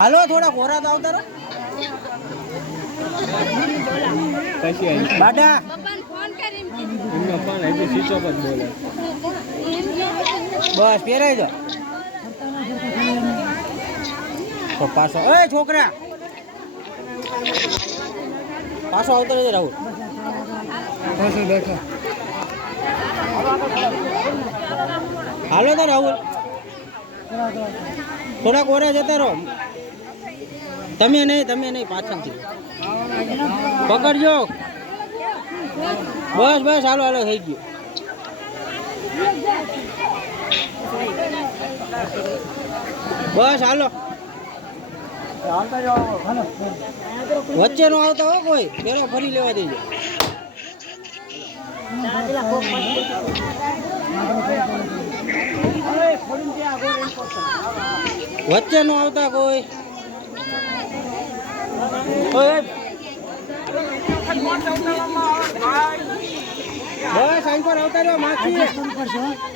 હાલો થોડા કોરા તો આવતા રહો બાડા બસ પહેરાઈ દો તો પાછો એ છોકરા પાછો આવતો રહેજે રાહુલ હાલો તો રાહુલ થોડા કોરા જતા રહો તમે નહીં પાછળથી પકડજો બસ બસ હાલો હાલો થઈ ગયું બસ હાલો વચ્ચે નો આવતા હો કોઈ પેલા ફરી લેવા દેજો વચ્ચે નો આવતા કોઈ બસ અહીં પર આવતા રહ્યો માછી પાછળ